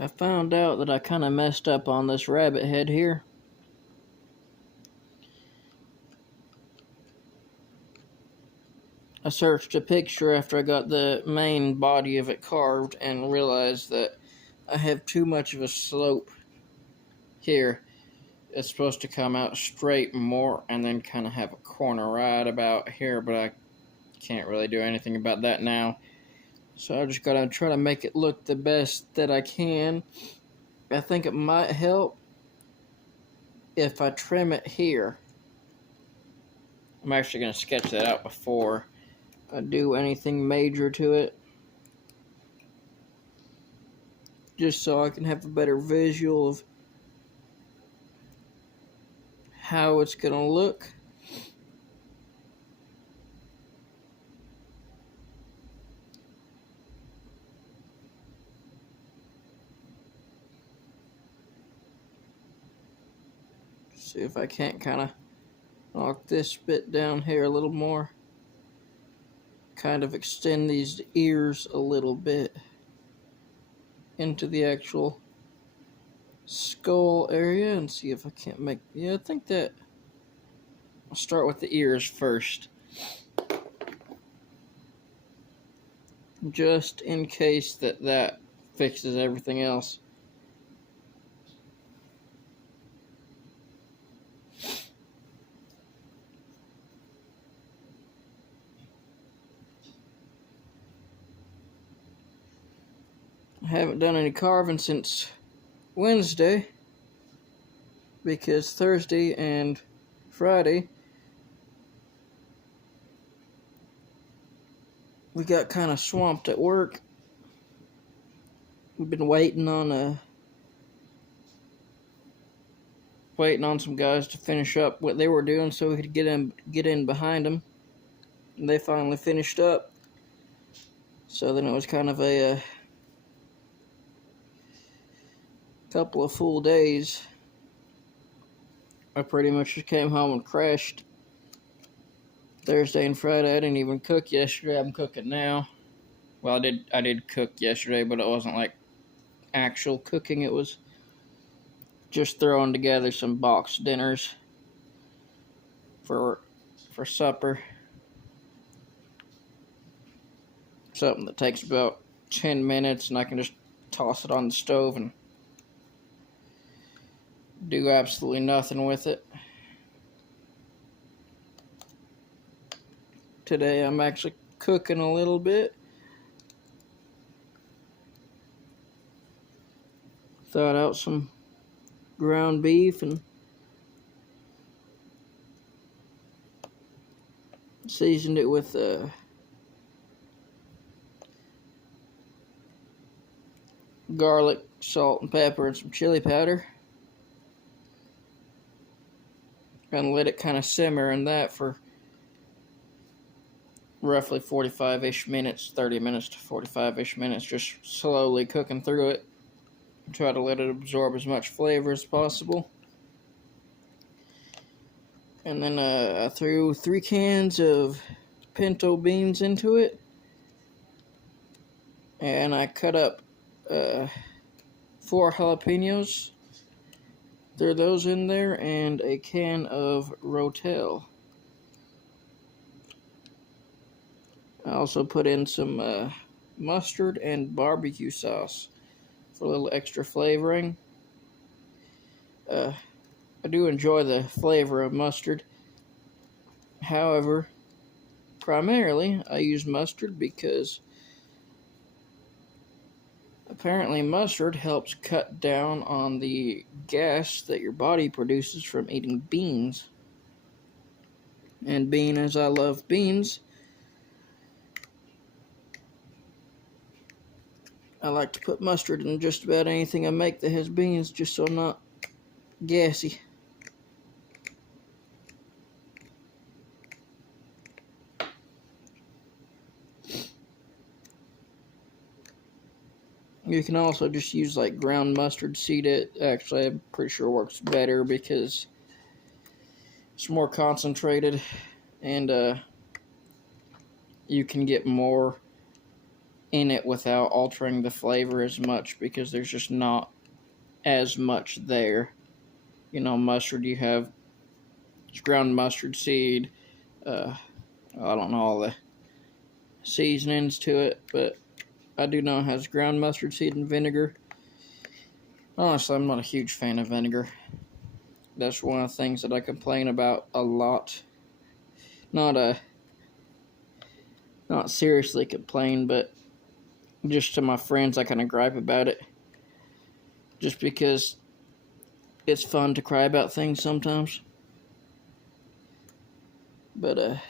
I found out that I kind of messed up on this rabbit head here. I searched a picture after I got the main body of it carved and realized that I have too much of a slope here. It's supposed to come out straight more and then kind of have a corner right about here, but I can't really do anything about that now. So I just gotta try to make it look the best that I can. I think it might help if I trim it here. I'm actually gonna sketch that out before I do anything major to it, just so I can have a better visual of how it's gonna look. See if I can't kind of knock this bit down here a little more. Kind of extend these ears a little bit into the actual skull area and see if I can't make... Yeah, I think that... I'll start with the ears first, just in case that fixes everything else. I haven't done any carving since Wednesday because Thursday and Friday we got kind of swamped at work. We've been waiting on some guys to finish up what they were doing so we could get in behind them. And they finally finished up. So then it was kind of a couple of full days. I pretty much just came home and crashed Thursday and Friday. I didn't even cook yesterday. I'm cooking now. Well, I did cook yesterday, but it wasn't like actual cooking. It was just throwing together some box dinners for supper. Something that takes about 10 minutes, and I can just toss it on the stove and do absolutely nothing with it. Today I'm actually cooking a little bit. Thawed out some ground beef and seasoned it with garlic, salt, and pepper, and some chili powder. And let it kind of simmer in that for roughly 45-ish minutes, 30 minutes to 45-ish minutes, just slowly cooking through it. Try to let it absorb as much flavor as possible. And then I threw 3 cans of pinto beans into it. And I cut up 4 jalapenos. Threw those in there, and a can of Rotel. I also put in some mustard and barbecue sauce for a little extra flavoring. I do enjoy the flavor of mustard. However, primarily I use mustard because apparently mustard helps cut down on the gas that your body produces from eating beans. And being as I love beans, I like to put mustard in just about anything I make that has beans, just so I'm not gassy. You can also just use like ground mustard seed. It actually, I'm pretty sure works better because it's more concentrated, and you can get more in it without altering the flavor as much, because there's just not as much there. You know, mustard, you have ground mustard seed. I don't know all the seasonings to it, but I do know it has ground mustard seed and vinegar. Honestly, I'm not a huge fan of vinegar. That's one of the things that I complain about a lot. Not seriously complain, but just to my friends, I kind of gripe about it. Just because it's fun to cry about things sometimes. But,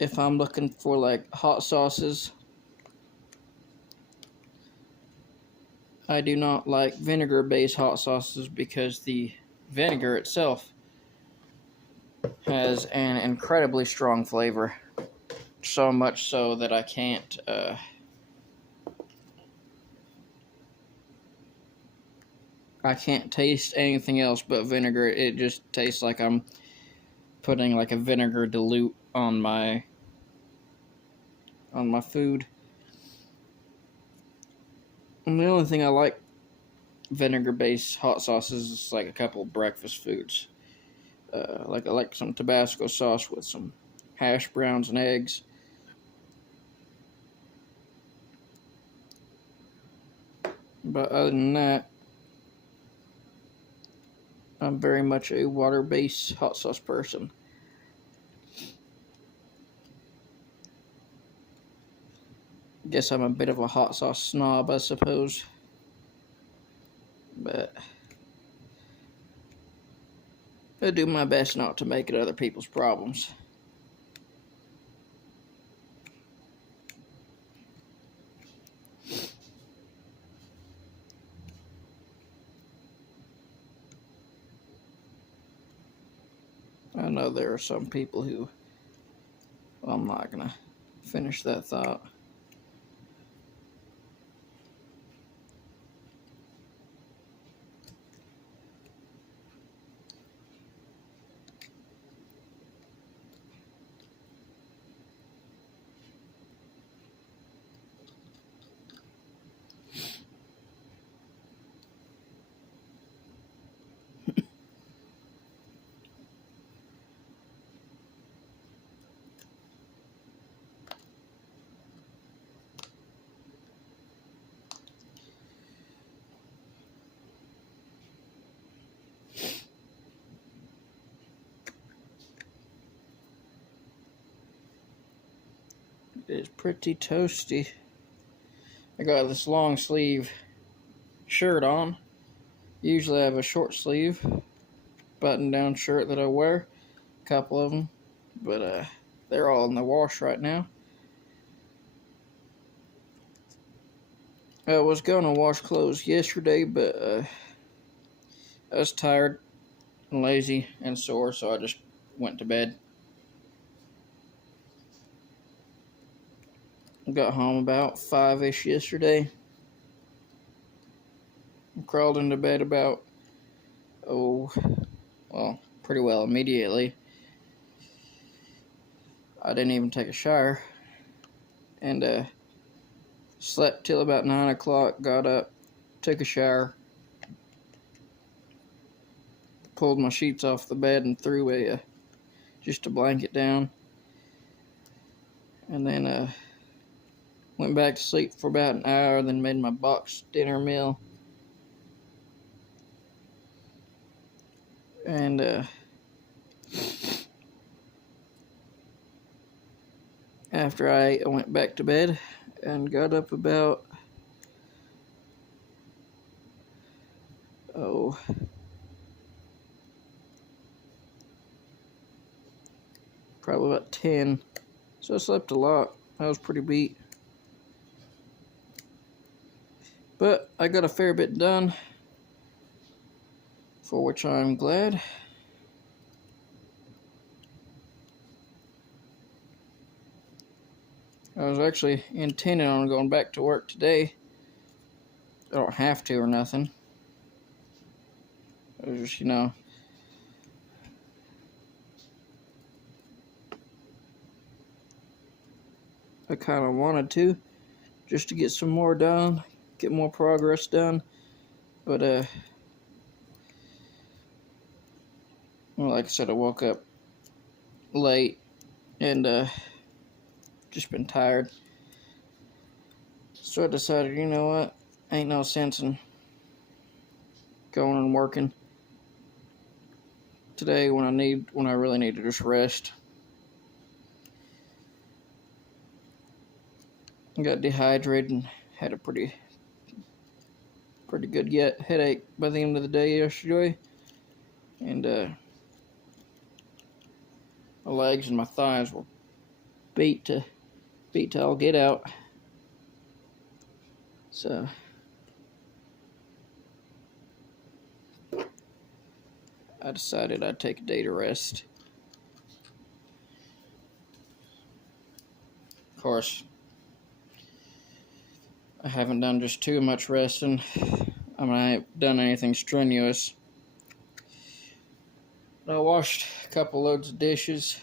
if I'm looking for, like, hot sauces, I do not like vinegar-based hot sauces because the vinegar itself has an incredibly strong flavor. So much so that I can't taste anything else but vinegar. It just tastes like I'm putting like a vinegar dilute on my food. And the only thing I like vinegar-based hot sauces is like a couple breakfast foods. Like I like some Tabasco sauce with some hash browns and eggs. But other than that, I'm very much a water-based hot sauce person. Guess I'm a bit of a hot sauce snob, I suppose. But I do my best not to make it other people's problems. I know there are some people who... Well, I'm not going to finish that thought. It is pretty toasty. I got this long sleeve shirt on. Usually I have a short sleeve button down shirt that I wear. A couple of them. But they're all in the wash right now. I was going to wash clothes yesterday, but I was tired and lazy and sore, so I just went to bed. Got home about 5-ish yesterday. Crawled into bed about, pretty well immediately. I didn't even take a shower. And slept till about 9 o'clock, got up, took a shower, pulled my sheets off the bed and threw just a blanket down. And then went back to sleep for about an hour, then made my box dinner meal. And after I ate, I went back to bed and got up about, probably about 10. So I slept a lot. I was pretty beat. But I got a fair bit done, for which I'm glad. I was actually intending on going back to work today. I don't have to or nothing. I was just, I kind of wanted to, just to get some more done, get more progress done. But well, like I said, I woke up late and just been tired. So I decided, you know what, ain't no sense in going and working today when I really need to just rest. I got dehydrated and had a pretty good headache by the end of the day yesterday, and my legs and my thighs were beat to all get out. So I decided I'd take a day to rest. Of course, I haven't done just too much resting. I mean, I haven't done anything strenuous. I washed a couple loads of dishes,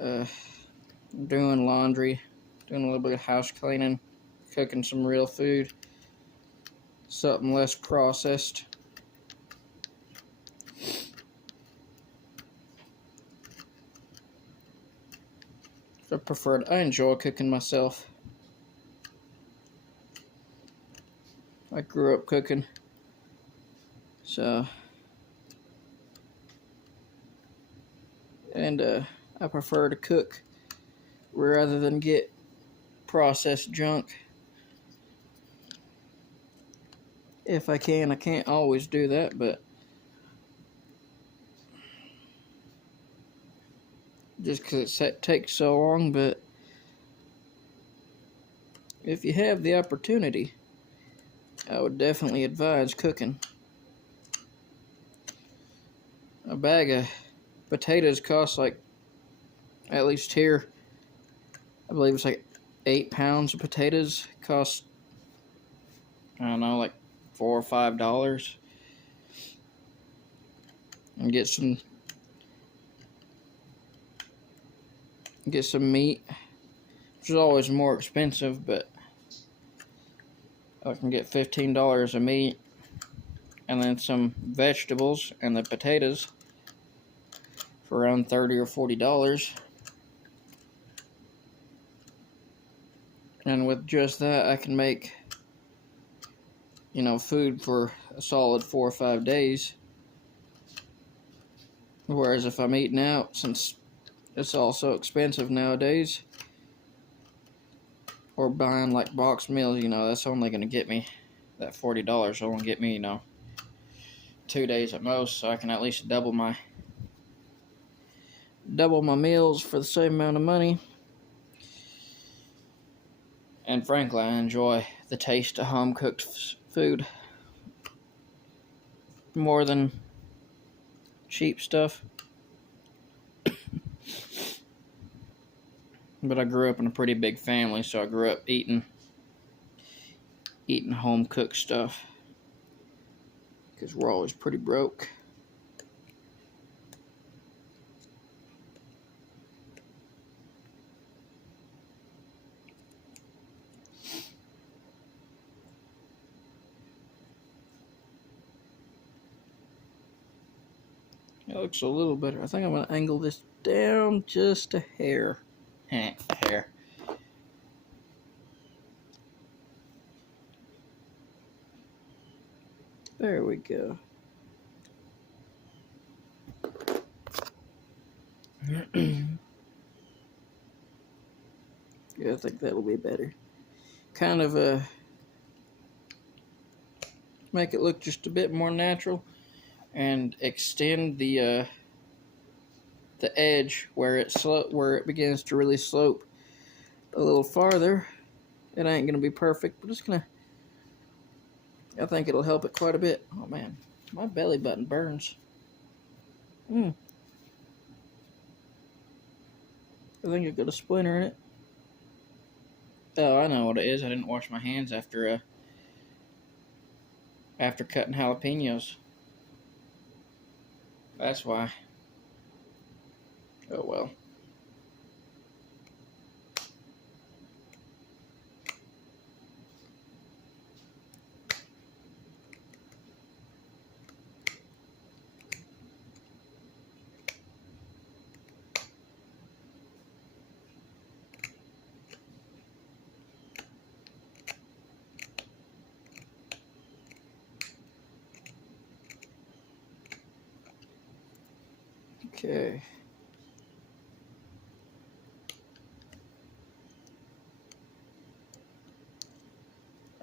doing laundry, doing a little bit of house cleaning, cooking some real food, something less processed. I enjoy cooking myself. I grew up cooking, so, and I prefer to cook rather than get processed junk. If I can, I can't always do that, but just because it takes so long. But if you have the opportunity, I would definitely advise cooking. A bag of potatoes costs like, at least here, I believe it's like 8 pounds of potatoes cost, I don't know, like $4 or $5. And get some meat, which is always more expensive, but I can get $15 of meat and then some vegetables and the potatoes for around $30 or $40. And with just that, I can make, food for a solid 4 or 5 days. Whereas if I'm eating out, since it's all so expensive nowadays, or buying like box meals, that's only going to get me, that $40 will only get me, 2 days at most, so I can at least double my meals for the same amount of money. And frankly, I enjoy the taste of home-cooked food more than cheap stuff. But I grew up in a pretty big family, so I grew up eating home-cooked stuff, because we're always pretty broke. It looks a little better. I think I'm going to angle this down just a hair. A hair. There we go. Yeah, I think that'll be better. Kind of make it look just a bit more natural, and extend the edge where it begins to really slope a little farther. It ain't gonna be perfect, but I think it'll help it quite a bit. Oh man, my belly button burns. I think I've got a splinter in it. Oh, I know what it is. I didn't wash my hands after cutting jalapenos. That's why. Oh well. Okay.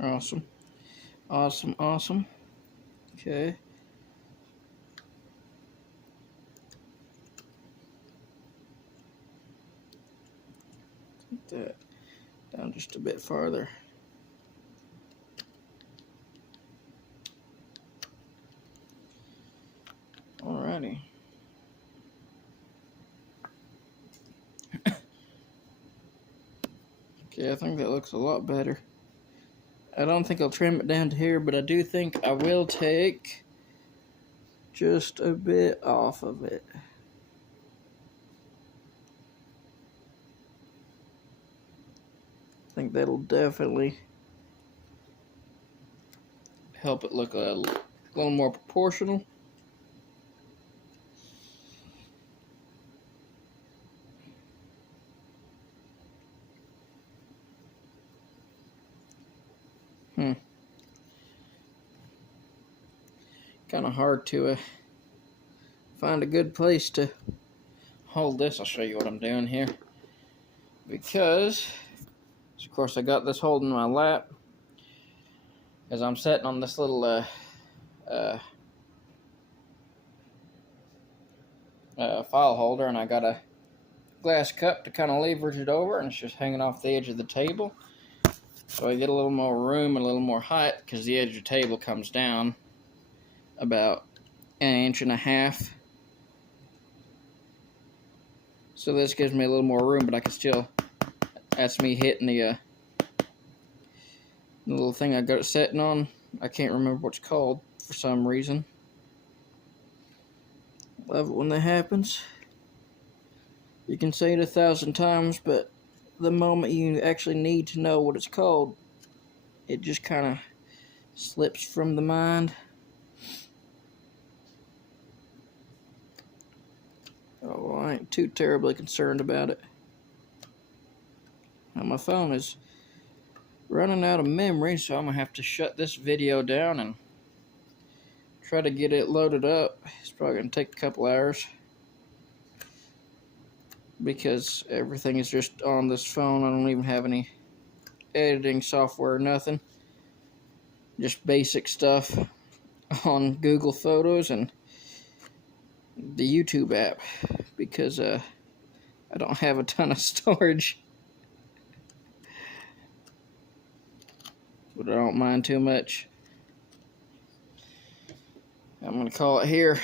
Awesome. Awesome, awesome. Okay. Get that down just a bit farther. Alrighty. Okay, I think that looks a lot better. I don't think I'll trim it down to here, but I do think I will take just a bit off of it. I think that'll definitely help it look a little more proportional. Kind of hard to find a good place to hold this. I'll show you what I'm doing here. Because, of course, I got this holding my lap as I'm sitting on this little file holder, and I got a glass cup to kind of leverage it over, and it's just hanging off the edge of the table. So I get a little more room and a little more height because the edge of the table comes down about 1.5 inches. So this gives me a little more room, but I can still, that's me hitting the little thing I got it sitting on. I can't remember what it's called for some reason. Love it when that happens. You can say it 1,000 times, but the moment you actually need to know what it's called, it just kind of slips from the mind. Oh, I ain't too terribly concerned about it. Now my phone is running out of memory, so I'm going to have to shut this video down and try to get it loaded up. It's probably going to take a couple hours because everything is just on this phone. I don't even have any editing software or nothing. Just basic stuff on Google Photos and the YouTube app because I don't have a ton of storage. But I don't mind too much. I'm going to call it here.